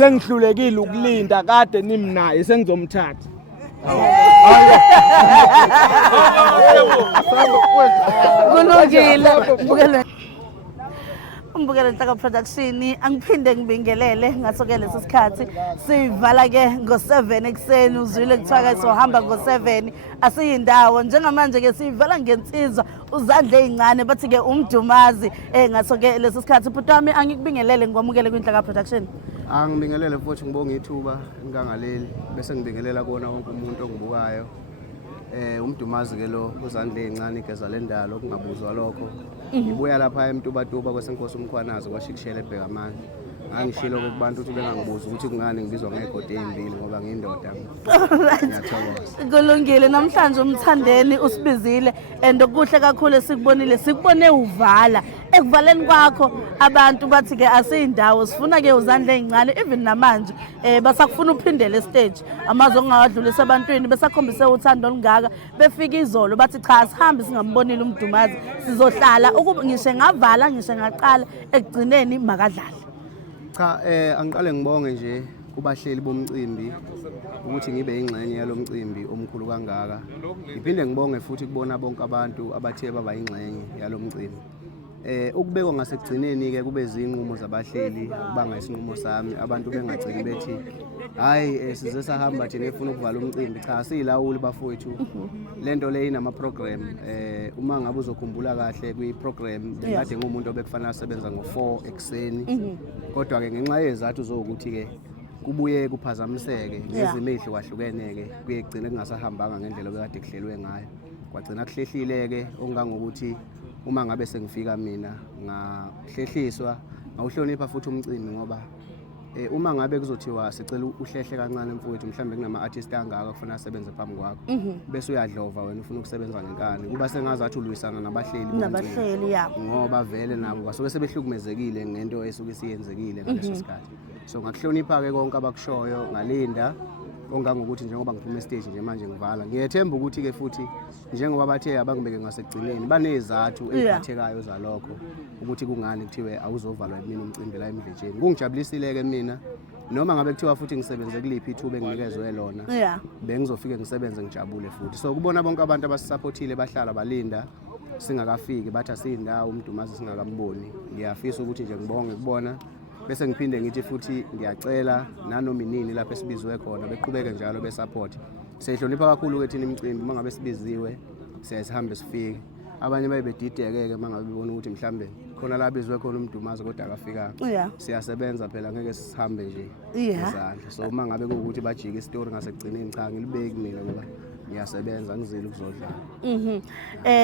Sengihlulekile ukulinda kade nimnaye sengizomthatha. Kulungile. Umbukelo Nhlaka Production angiphinde ngibingelele ngasoke leso sikhathi sivala ke ngo7 ekseni uzwile kuthiwa sohamba ngo7 asiyindawo njengamanje ke sivala ngensizwa uzandla ezincane bathi ke umdumazi ngasoke leso sikhathi futhi wami angikubingelele ngomukele kwinhlaka Production. Angibingelele futhi ngibonga ithuba ngangaleli bese ngibingelela kona wonke umuntu ongibukayo. Umdumazi ke lo uzandla ezincane igeza lendalo okungabuzwa lokho. Ngibuya lapha eMtubatuba kwesenkosi umkhwanazi kwashikishela eBhekamani. Angishilo ke kubantu ukuthi bengangibuza ukuthi kungani ngibizwa ngegodi ezimbili ngoba ngiyindoda. Ngiyathokoza. Kulungile namhlanje umthandeni usibizile and okuhle kakhulu sikubone uvala. Ekuvaleni kwakho abantu bathi ke asiyindawo sifuna ke uzandla ezincane even namanje basakufuna uphindele stage amazwi ongawadlulisa abantwini besakhombise uthando olungaka befika izolo bathi cha sihambe singambonile umdumazi sizohlala ukuba ngisho ngavala ngisho ngaqala ekugcineni makadlala. Cha angiqale ngibonge nje kubahleli bomcimbi ukuthi ngibe ingxenye yalomcimbi omkhulu kangaka. Ngiphinde ngibonge futhi kubona bonke abantu abathe baba ingxenye yalomcimbi. Ukubekwa ngasekugcineni ke kube izinqumo zabahleli kubanga isinqumo sami abantu bengagcini bethi hayi size sahamba thina efuna ukuvala umcimbi cha siyilawuli bafowethu lento le inama program uma ngabe uzokhumbula kahle kwi program bekade ngumuntu obekufanele asebenza ngo4 ekseni kodwa ke ngenxa yezathu zokuthi ke kubuye kuphazamiseke ngezimo ezihlukahlukene ke kuyegcina kungasahambanga ngendlela bekade kuhlelwe ngayo kwagcina kuhlehlile ke ongangokuthi uma ngabe sengifika mina ngahlehliswa ngawuhlonipha futhi umcimbi ngoba uma ngabe kuzothiwa sicela uhlehle kancane mfowethu mhlambe kunama artist angaka kufanele asebenze phambi kwakho bese uyadlova wena ufuna ukusebenza ngenkani kuba sengazathi ulwisana nabahleli yabo ngoba vele nabo basuke sebehlukumezekile ngento esuke siyenzekile ngaleso sikhathi so ngakuhlonipha ke konke abakushoyo ngalinda ongangokuthi njengoba ngiphuma stage nje manje ngivala ngiyethemba ukuthi ke futhi njengoba bathe abangibeke ngasekugcineni banezathu eziphathekayo zalokho ukuthi kungani kuthiwe awuzovalwa yimina umcimbi la eMdletsheni kungijabulisile ke mina noma ngabe kuthiwa futhi ngisebenze kuliphi ithuba enginikezwe lona bengizofike ngisebenze ngijabule futhi so kubona bonke abantu abasisupportile bahlala balinda singakafiki bathi asiyindawo umdumazi singakamboni ngiyafisa ukuthi nje ngibonge kubona bese ngiphinde ngithi futhi ngiyacela nanominini lapho esibizwe khona beqhubeke njalo besupport sihlonipha kakhulu ke thina imicimbi mangabe sibiziwe siyahambe sifike abanye bayebedideke ke mangabe bebona ukuthi mhlambe khona la bizwe khona umdumazi kodwa akafika siyasebenza phela ngeke sihambe nje izandla so mangabe ukuthi bajike istory ngasekugcineni cha ngilibeki mina ngoba ngiyasebenza ngizile ukuzodlala.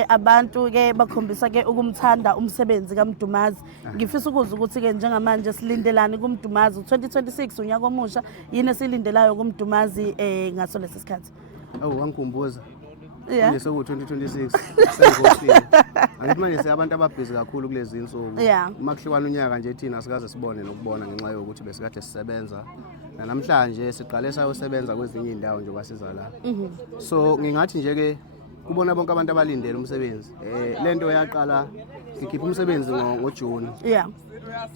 Abantu ke bakhombisa ke ukumthanda umsebenzi kaMdumazi. Ngifisa ukuzwa ukuthi ke njengamanje silindelani kuMdumazi 2026 unyaka omusha yini esilindelayo kuMdumazi ngaso lesi sikhathi. Wangikhumbuza. Nje soku 2026 sengosini. Angithi manje abantu ababhizi kakhulu kulezi insuku. Makuhlukana unyaka nje thina sikaze sibone nokubona ngenxa yokuthi besikade sisebenza. Namhlanje siqale sayosebenza kwezinye indawo nje kwasiza la. So ngingathi nje ke kubona bonke abantu abalindele umsebenzi. Lento yaqala ngikhipha umsebenzi ngoJune.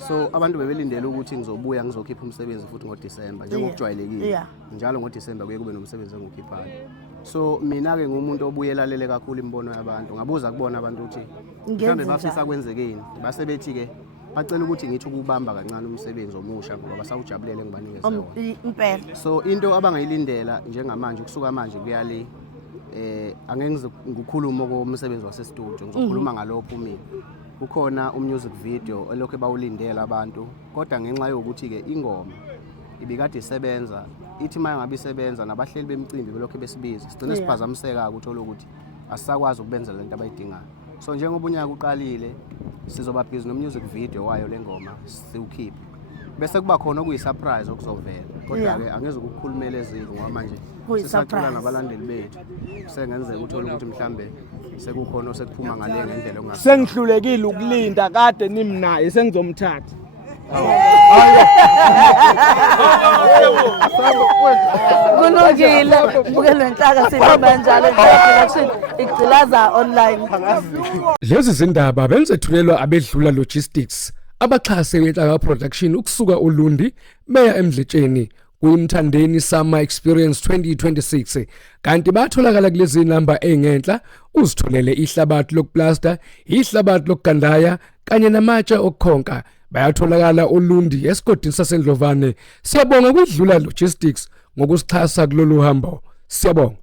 So abantu bebelindele ukuthi ngizobuya ngizokhipha umsebenzi futhi ngoDisemba njengokujwayelekile. Njalo ngoDisemba kuye kube nomsebenzi engikhiphayo. So mina ke ngumuntu obuyelalele kakhulu imbono yabantu. Ngabuza kubona abantu ukuthi mhlambe bafisa kwenzekeni. Base bethi ke bacela ukuthi ngithi ukubamba kancane umsebenzi omusha ngoba basawujabulele ngibanikeze wona. Impela. So into abangayilindela njengamanje kusuka manje kuyali angeke ngikhuluma ngomsebenzi wasestudio ngizokhuluma ngalopho mina. Kukhona umusic video elokho bawulindela abantu kodwa ngenxa yokuthi ke ingoma ibikade isebenza ithi manje ngabe isebenza nabahleli bemicimbi belokho besibiza sigcina siphazamiseka ukuthola ukuthi asisakwazi ukubenzela lento abayidingayo. So njengoba unyaka uqalile sizoba busy no music video wayo lengoma siwukhipha bese kuba khona okuyisurprise okuzovela kodwa ke angeze ukukhulumela eziko ngoba manje sisacela nabalandeli bethu sengenzeka uthola ukuthi mhlambe sekukhona osekuphuma ngale ngendlela ongase sengihlulekile ukulinda kade nimnaye sengizomthatha. Kulungile Mbukelo Nhlaka sihamba njalo Production igcilaza online. Lezi zindaba benzethulelwa abedlula logistics abaxhase beNhlaka Production ukusuka uLundi beya eMdletsheni kuyiMthandeni Summer Experience 2026 kanti batholakala kulezi namba engenhla uzitholele ihlabathi lokuplaster, ihlabathi lokugandaya kanye namatshe okukhonka. Bayatholakala uLundi esigodini saseNdlovane. Siyabonga kudlula logistics ngokusixhasa kulolu hambo. Siyabonga.